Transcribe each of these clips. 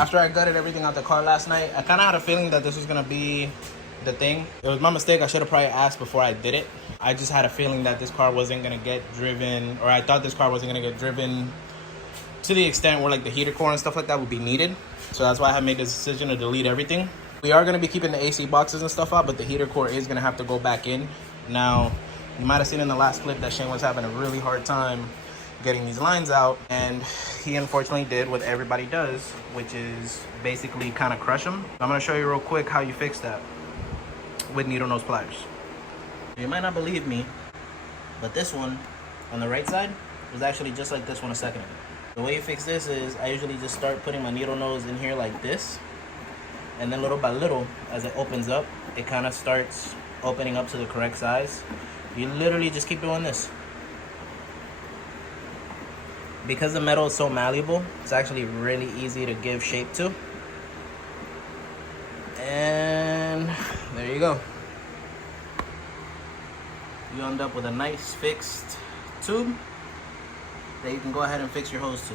After I gutted everything out the car last night, I kind of had a feeling that this was going to be the thing. It was my mistake. I should have probably asked before I did it. I just had a feeling that this car wasn't going to get driven, or I thought this car wasn't going to get driven to the extent where like the heater core and stuff like that would be needed. So that's why I made this decision to delete everything. We are going to be keeping the AC boxes and stuff out, but the heater core is going to have to go back in. Now, you might have seen in the last clip that Shane was having a really hard time getting these lines out, and he unfortunately did what everybody does, which is basically kind of crush them. I'm going to show you real quick how you fix that with needle nose pliers. You might not believe me, but this one on the right side was actually just like this one a second ago. The way you fix this is I usually just start putting my needle nose in here like this, and then little by little, as it opens up, it kind of starts opening up to the correct size. You literally just keep doing this. Because the metal is so malleable, it's actually really easy to give shape to. And there you go. You end up with a nice fixed tube that you can go ahead and fix your hose to.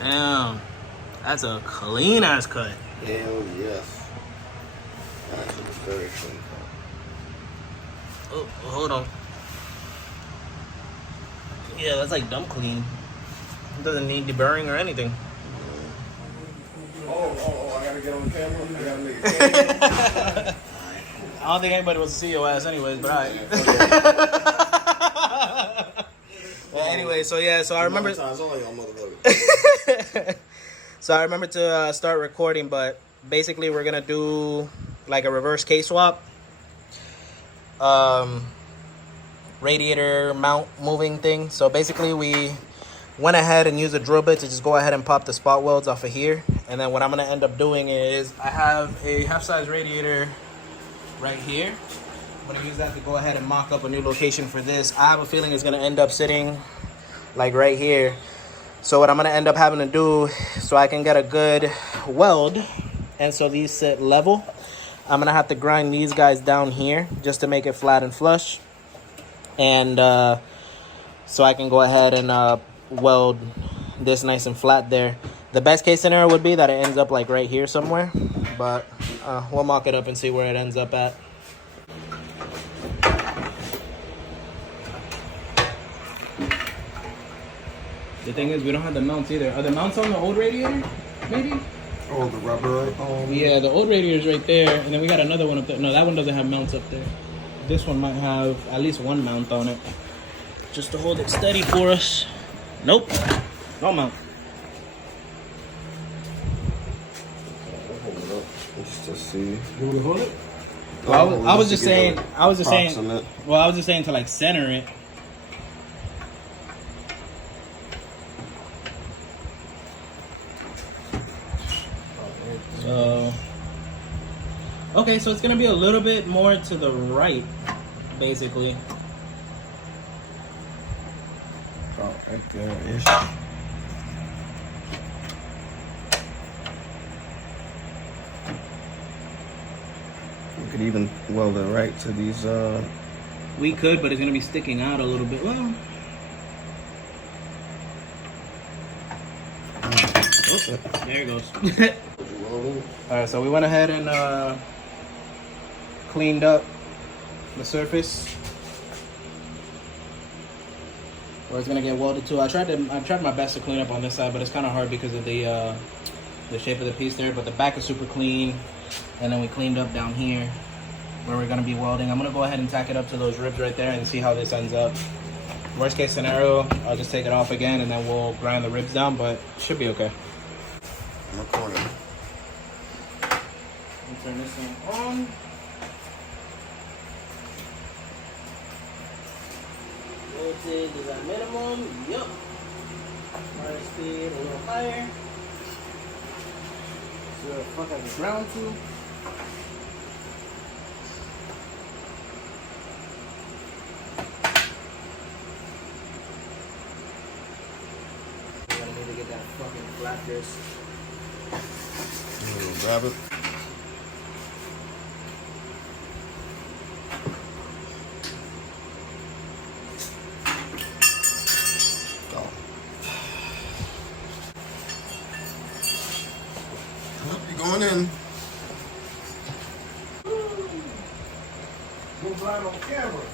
Damn, that's a clean ass cut. Hell yes. That's a very clean cut. Oh, hold on. Yeah, that's like dumb clean. It doesn't need deburring or anything. Oh, I gotta get on camera. I gotta make it. I don't think anybody wants to see your ass anyways, but alright. Anyway, so I remember. So I remember to start recording, but basically we're gonna do like a reverse K-swap. Radiator mount moving thing. So basically we went ahead and used a drill bit to just go ahead and pop the spot welds off of here. And then what I'm gonna end up doing is I have a half-size radiator right here. I'm gonna use that to go ahead and mock up a new location for this. I have a feeling it's gonna end up sitting like right here. So what I'm gonna end up having to do, so I can get a good weld, and so these sit level, I'm gonna have to grind these guys down here just to make it flat and flush. And so I can go ahead and weld this nice and flat there. The best case scenario would be that it ends up like right here somewhere, but we'll mock it up and see where it ends up at. The thing is, we don't have the mounts either. Are the mounts on the old radiator? Maybe? Oh, the rubber. Yeah, the old radiator's right there, and then we got another one up there. No, that one doesn't have mounts up there. This one might have at least one mount on it, just to hold it steady for us. Nope, no mount. I'll hold it up just to see. You want to hold it? Well, I was just saying to like center it. So, okay, so it's gonna be a little bit more to the right, basically. Oh, right there-ish. We could even weld it right to these, We could, but it's gonna be sticking out a little bit. Well, oh, there it goes. Alright, so we went ahead and cleaned up the surface where it's gonna get welded to. I tried my best to clean up on this side, but it's kind of hard because of the shape of the piece there. But the back is super clean, and then we cleaned up down here where we're gonna be welding. I'm gonna go ahead and tack it up to those ribs right there and see how this ends up. Worst case scenario, I'll just take it off again and then we'll grind the ribs down, but it should be okay. I'm recording. turn this thing on. Voltage is at minimum. Yup. Fire speed a little higher. So where the fuck I get ground to? I need to get that fucking flat disc. Grab it. Go. Oh, you're going in. Move right on camera.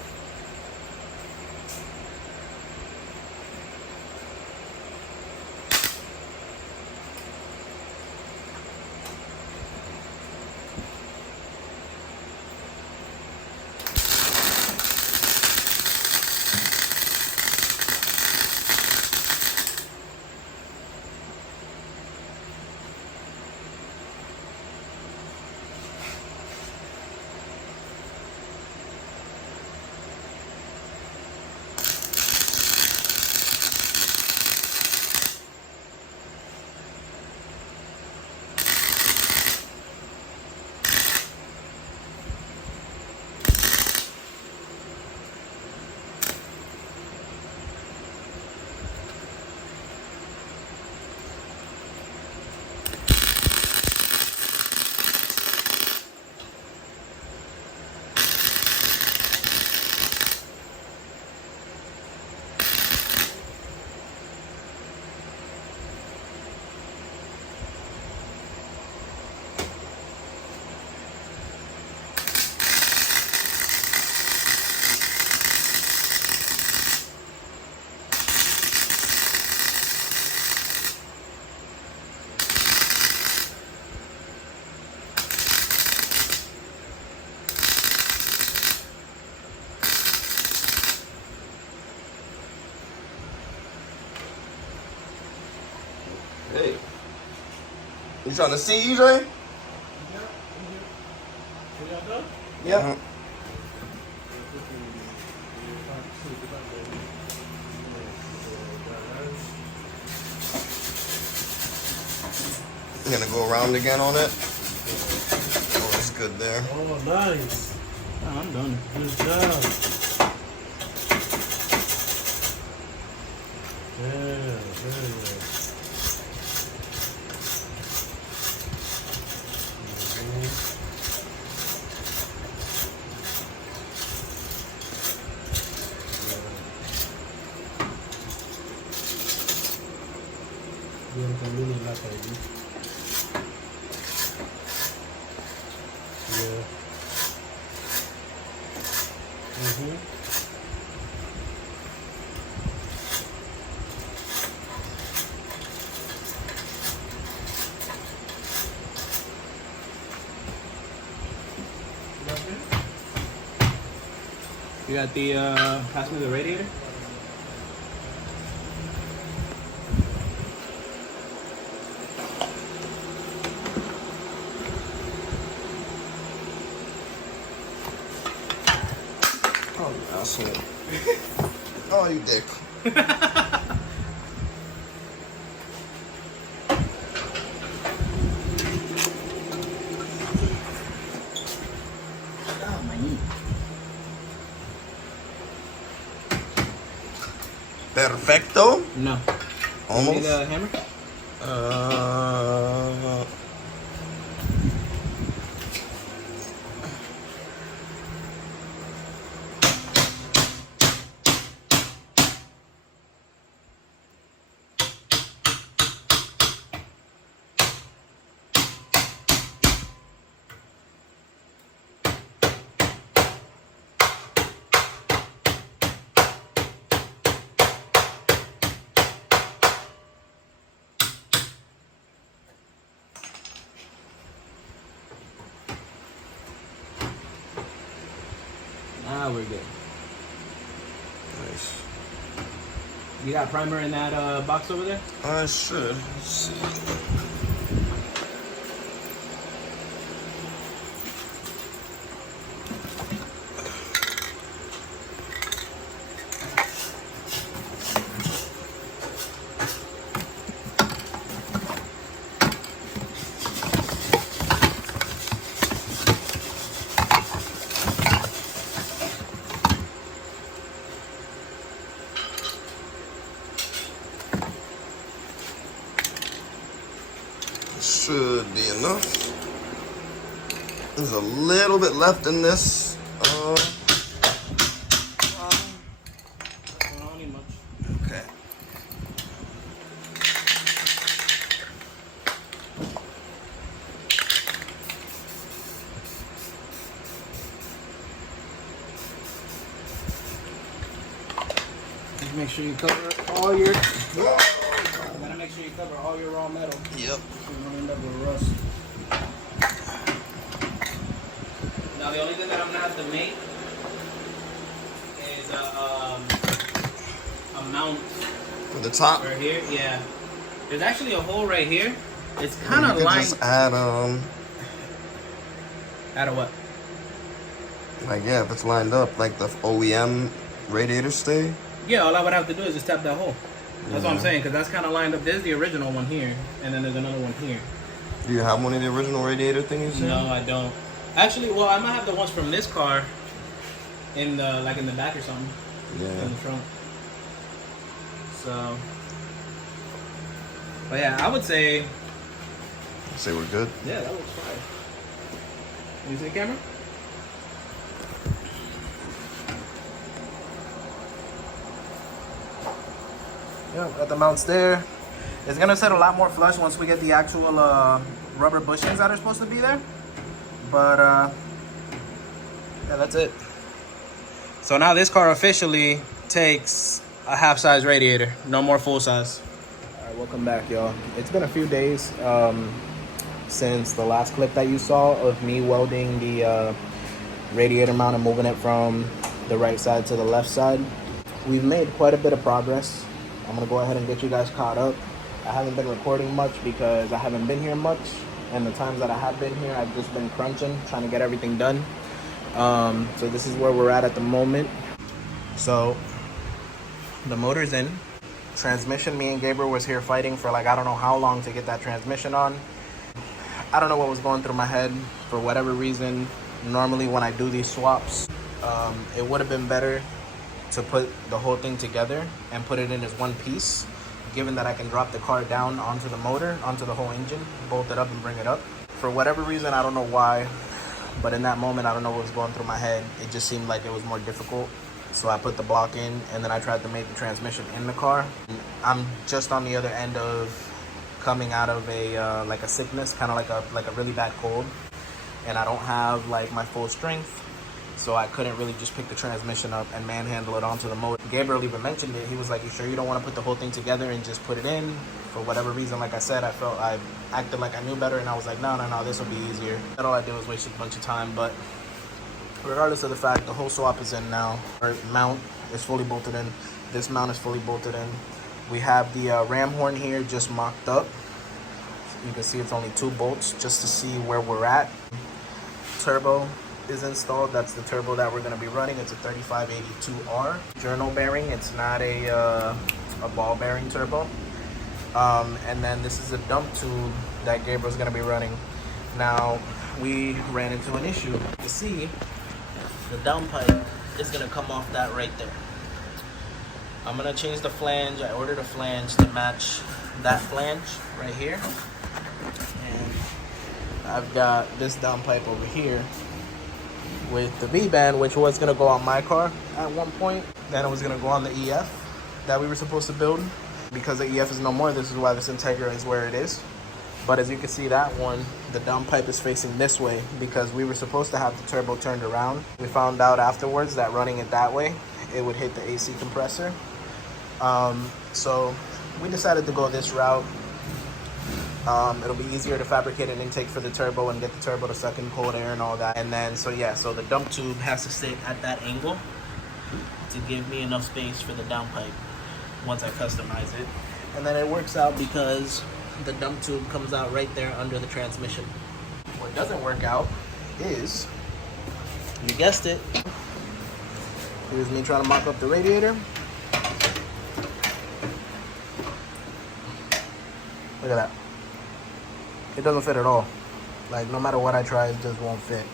Hey. You trying to see, EJ? Yeah. You gonna go around again on it? Oh, it's good there. Oh, nice. Oh, I'm done. Good job. Yeah, very good. Bien, también en lata allí. Yeah. You got the, pass me the radiator? Oh, you asshole. Oh, you dick. Oh, my knee. Perfecto? No. Almost. You need a hammer? Now we're good. Nice. You got primer in that box over there? I should. Let's see. There's a little bit left in this. I don't need much. Okay. Just make sure you cover all your. You gotta make sure you cover all your raw metal. Yep. So you don't end up with rust. Now the only thing that I'm gonna have to make is a mount For the top. right here. Yeah. There's actually a hole right here. It's kind of You lined. just add Out of what? like yeah, if it's lined up like the OEM radiator stay. Yeah, all I would have to do is just tap that hole. That's what I'm saying, because that's kind of lined up. There's the original one here, and then there's another one here. Do you have one of the original radiator thingies? No, I don't. Actually, well, I might have the ones from this car in the in the back or something. Yeah. In the trunk. So, but yeah, I would say. Say we're good. Yeah, that looks fine. You see the camera? Yeah, got the mounts there. It's gonna sit a lot more flush once we get the actual rubber bushings that are supposed to be there. But yeah, that's it. So now this car officially takes a half-size radiator, no more full size. All right, welcome back, y'all. It's been a few days since the last clip that you saw of me welding the radiator mount and moving it from the right side to the left side. We've made quite a bit of progress. I'm gonna go ahead and get you guys caught up. I haven't been recording much because I haven't been here much, and the times that I have been here, I've just been crunching, trying to get everything done. So this is where we're at the moment. So the motor's in. Transmission, me and Gabriel was here fighting for like I don't know how long to get that transmission on. I don't know what was going through my head. For whatever reason, normally when I do these swaps, it would have been better to put the whole thing together and put it in as one piece, given that I can drop the car down onto the motor, onto the whole engine, bolt it up and bring it up. For whatever reason, I don't know why, but in that moment, I don't know what was going through my head. It just seemed like it was more difficult. So I put the block in, and then I tried to make the transmission in the car. I'm just on the other end of coming out of a like a sickness, kind of like a really bad cold, and I don't have like my full strength. So I couldn't really just pick the transmission up and manhandle it onto the motor. Gabriel even mentioned it. He was like, "You sure you don't want to put the whole thing together and just put it in?" For whatever reason, like I said, I acted like I knew better, and I was like, no, this will be easier. And all I did was waste a bunch of time. But regardless of the fact, the whole swap is in now. Our mount is fully bolted in. This mount is fully bolted in. We have the ram horn here just mocked up. You can see it's only 2 bolts just to see where we're at. Turbo is installed. That's the turbo that we're going to be running. It's a 3582R journal bearing. It's not a ball bearing turbo. And then this is a dump tube that Gabriel's going to be running. Now, we ran into an issue. You see, the downpipe is going to come off that right there. I'm going to change the flange. I ordered a flange to match that flange right here. And I've got this downpipe over here with the V-band, which was going to go on my car at one point. Then it was going to go on the EF that we were supposed to build. Because the EF is no more, this is why this Integra is where it is. But as you can see, that one, the downpipe is facing this way because we were supposed to have the turbo turned around. We found out afterwards that running it that way, it would hit the AC compressor. So we decided to go this route. It'll be easier to fabricate an intake for the turbo and get the turbo to suck in cold air and all that. And then, so the dump tube has to sit at that angle to give me enough space for the downpipe once I customize it. And then it works out because the dump tube comes out right there under the transmission. What doesn't work out is, you guessed it, here's me trying to mock up the radiator. Look at that. It doesn't fit at all. Like, no matter what I try, it just won't fit.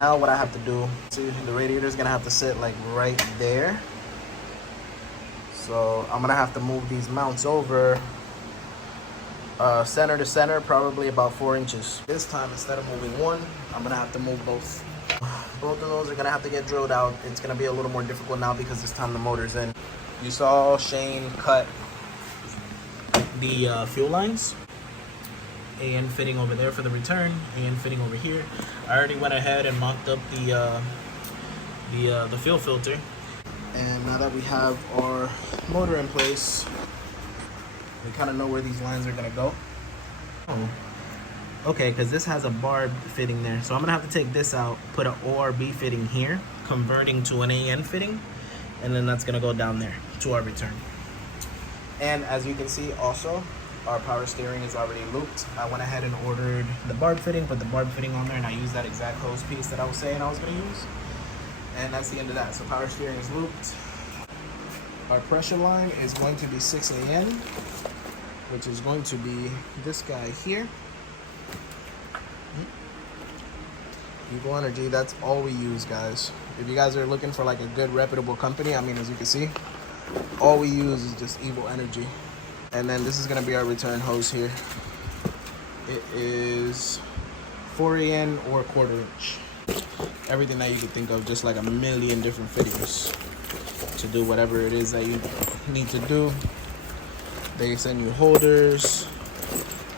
Now what I have to do, see, the radiator is gonna have to sit like right there. So I'm gonna have to move these mounts over center to center, probably about 4 inches. This time, instead of moving one, I'm gonna have to move both. Both of those are gonna have to get drilled out. It's gonna be a little more difficult now because this time the motor's in. You saw Shane cut the fuel lines. AN fitting over there for the return, AN fitting over here. I already went ahead and mocked up the fuel filter. And now that we have our motor in place, we kind of know where these lines are gonna go. Oh, okay, because this has a barb fitting there. So I'm gonna have to take this out, put an ORB fitting here, converting to an AN fitting, and then that's gonna go down there to our return. And as you can see also, our power steering is already looped. I went ahead and ordered the barb fitting, put the barb fitting on there, and I used that exact hose piece that I was saying I was gonna use. And that's the end of that. So power steering is looped. Our pressure line is going to be 6 AN, which is going to be this guy here. Eagle Energy, that's all we use, guys. If you guys are looking for like a good reputable company, I mean, as you can see, all we use is just Eagle Energy. And then this is gonna be our return hose here. It is 4 AN or 1/4 inch. Everything that you could think of, just like a million different fittings to do whatever it is that you need to do. They send you holders.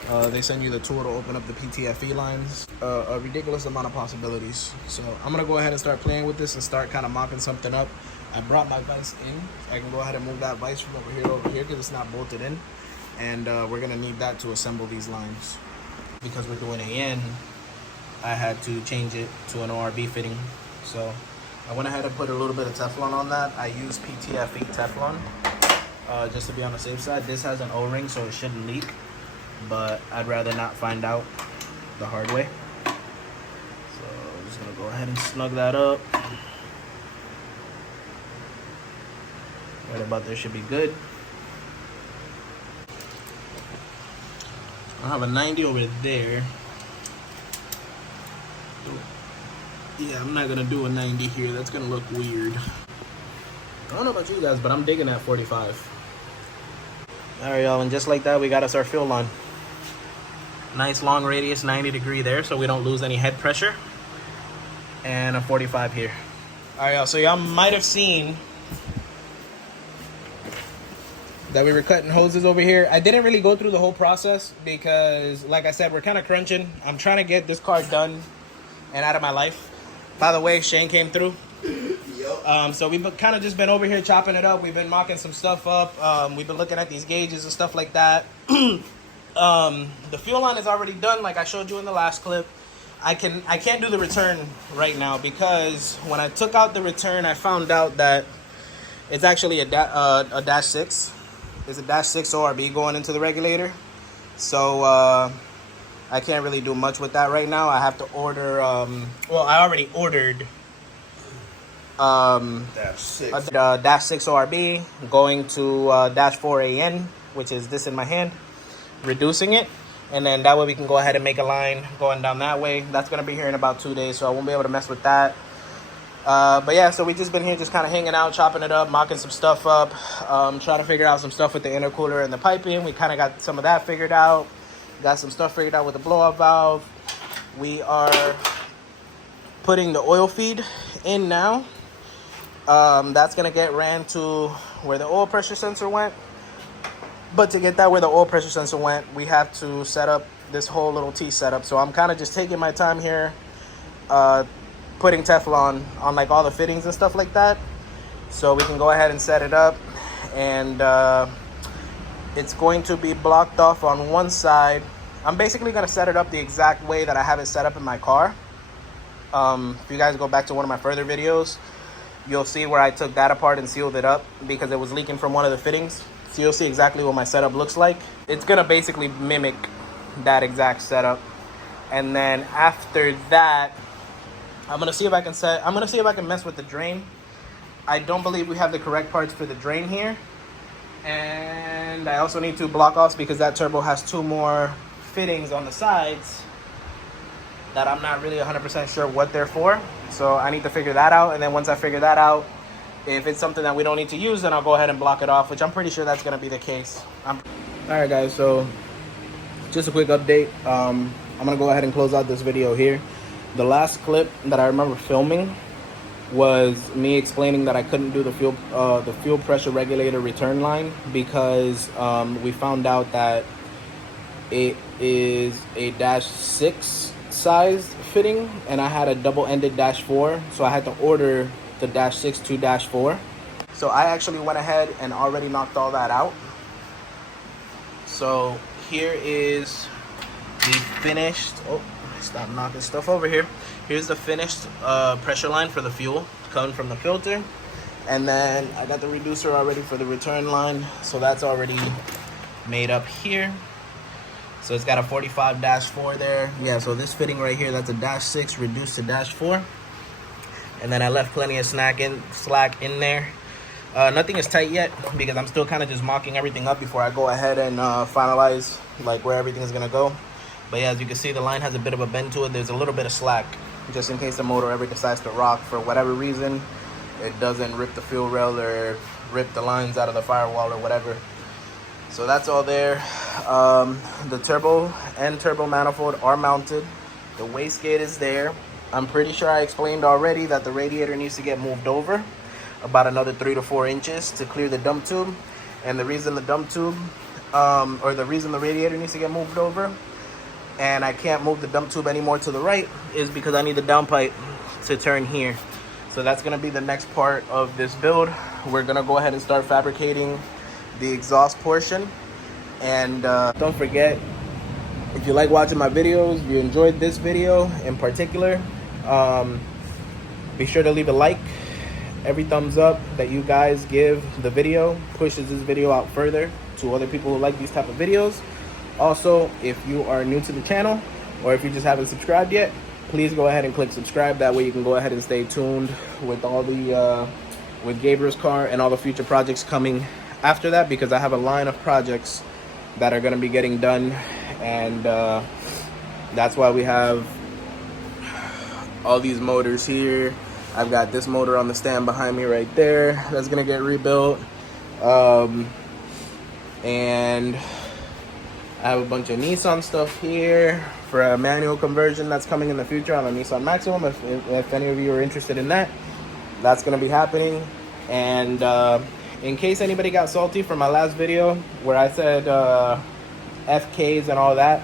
They send you the tool to open up the PTFE lines. A ridiculous amount of possibilities. So I'm gonna go ahead and start playing with this and start kind of mocking something up. I brought my vise in. I can go ahead and move that vise from over here to over here because it's not bolted in. And we're gonna need that to assemble these lines. Because we're doing AN, I had to change it to an ORB fitting. So I went ahead and put a little bit of Teflon on that. I use PTFE Teflon just to be on the safe side. This has an O-ring, so it shouldn't leak, but I'd rather not find out the hard way. So I'm just gonna go ahead and snug that up. Right about there should be good. I have a 90 over there. Yeah, I'm not gonna do a 90 here. That's gonna look weird. I don't know about you guys, but I'm digging that 45. All right, y'all, and just like that, we got us our fuel line. Nice long radius, 90-degree there, so we don't lose any head pressure. And a 45 here. All right, y'all, so y'all might have seen that we were cutting hoses over here. I didn't really go through the whole process because, like I said, we're kind of crunching. I'm trying to get this car done and out of my life. By the way, Shane came through. So we've kind of just been over here chopping it up. We've been mocking some stuff up. We've been looking at these gauges and stuff like that. The fuel line is already done, like I showed you in the last clip. I can't do the return right now because when I took out the return, I found out that it's actually a dash 6. There's a dash 6 ORB going into the regulator. So I can't really do much with that right now. I have to order, well, I already ordered dash 6. a dash 6 ORB going to dash 4 AN, which is this in my hand, reducing it. And then that way we can go ahead and make a line going down that way. That's going to be here in about 2 days, so I won't be able to mess with that. But yeah, so we just been here just kind of hanging out, chopping it up, mocking some stuff up, trying to figure out some stuff with the intercooler and the piping. We kind of got some of that figured out. Got some stuff figured out with the blow-up valve. We are putting the oil feed in now. That's going to get ran to where the oil pressure sensor went. But to get that where the oil pressure sensor went, we have to set up this whole little T setup. So I'm kind of just taking my time here, putting Teflon on like all the fittings and stuff like that, so we can go ahead and set it up. And it's going to be blocked off on one side. I'm basically going to set it up the exact way that I have it set up in my car. If you guys go back to one of my further videos, you'll see where I took that apart and sealed it up because it was leaking from one of the fittings. So you'll see exactly what my setup looks like. It's going to basically mimic that exact setup. And then after that, I'm gonna see if I can mess with the drain. I don't believe we have the correct parts for the drain here. And I also need 2 block offs because that turbo has 2 more fittings on the sides that I'm not really 100% sure what they're for. So I need to figure that out. And then once I figure that out, if it's something that we don't need to use, then I'll go ahead and block it off, which I'm pretty sure that's gonna be the case. All right, guys, so just a quick update. I'm gonna go ahead and close out this video here. The last clip that I remember filming was me explaining that I couldn't do the fuel pressure regulator return line because we found out that it is a -6 size fitting, and I had a double-ended -4, so I had to order the -6 to -4. So I actually went ahead and already knocked all that out. So here is the finished, oh, stop knocking stuff over here. Here's the finished pressure line for the fuel coming from the filter. And then I got the reducer already for the return line. So that's already made up here. So it's got a 45-4 there. Yeah, so this fitting right here, that's a -6 reduced to -4. And then I left plenty of slack in there. Nothing is tight yet because I'm still kind of just mocking everything up before I go ahead and finalize like where everything is gonna go. But yeah, as you can see, the line has a bit of a bend to it. There's a little bit of slack just in case the motor ever decides to rock for whatever reason. It doesn't rip the fuel rail or rip the lines out of the firewall or whatever. So that's all there. The turbo and turbo manifold are mounted. The wastegate is there. I'm pretty sure I explained already that the radiator needs to get moved over about another 3 to 4 inches to clear the dump tube. And the reason the dump tube, or the reason the radiator needs to get moved over, and I can't move the dump tube anymore to the right, is because I need the downpipe to turn here. So that's gonna be the next part of this build. We're gonna go ahead and start fabricating the exhaust portion. And don't forget, if you like watching my videos, if you enjoyed this video in particular, be sure to leave a like. Every thumbs up that you guys give the video pushes this video out further to other people who like these type of videos. Also, if you are new to the channel or if you just haven't subscribed yet, please go ahead and click subscribe. That way you can go ahead and stay tuned with all the with Gabriel's car and all the future projects coming after that, because I have a line of projects that are going to be getting done, and that's why we have all these motors here. I've got this motor on the stand behind me right there that's gonna get rebuilt, and I have a bunch of Nissan stuff here for a manual conversion that's coming in the future on a Nissan Maximum. If any of you are interested in that, that's gonna be happening. And in case anybody got salty from my last video where I said FKs and all that,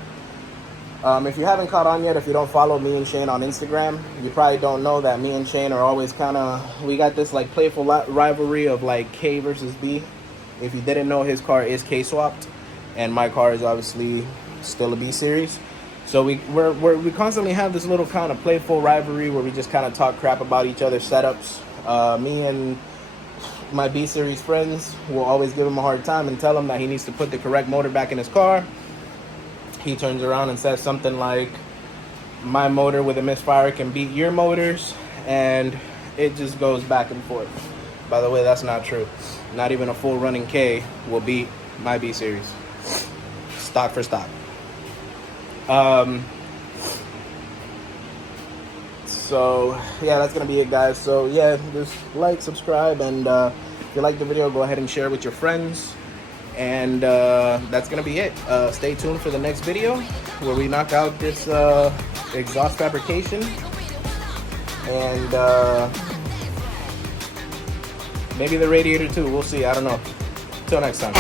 if you haven't caught on yet, if you don't follow me and Shane on Instagram, you probably don't know that me and Shane are always we got this like playful rivalry of like K versus B. If you didn't know, his car is K swapped and my car is obviously still a B series. So we constantly have this little kind of playful rivalry where we just kind of talk crap about each other's setups. Me and my B series friends will always give him a hard time and tell him that he needs to put the correct motor back in his car. He turns around and says something like, my motor with a misfire can beat your motors, and it just goes back and forth. By the way, that's not true. Not even a full running K will beat my B series, stock for stock. So yeah, that's gonna be it, guys. So yeah, just like, subscribe, and if you like the video, go ahead and share with your friends. And that's gonna be it. Stay tuned for the next video where we knock out this exhaust fabrication, and maybe the radiator too. We'll see. I don't know. Till next time.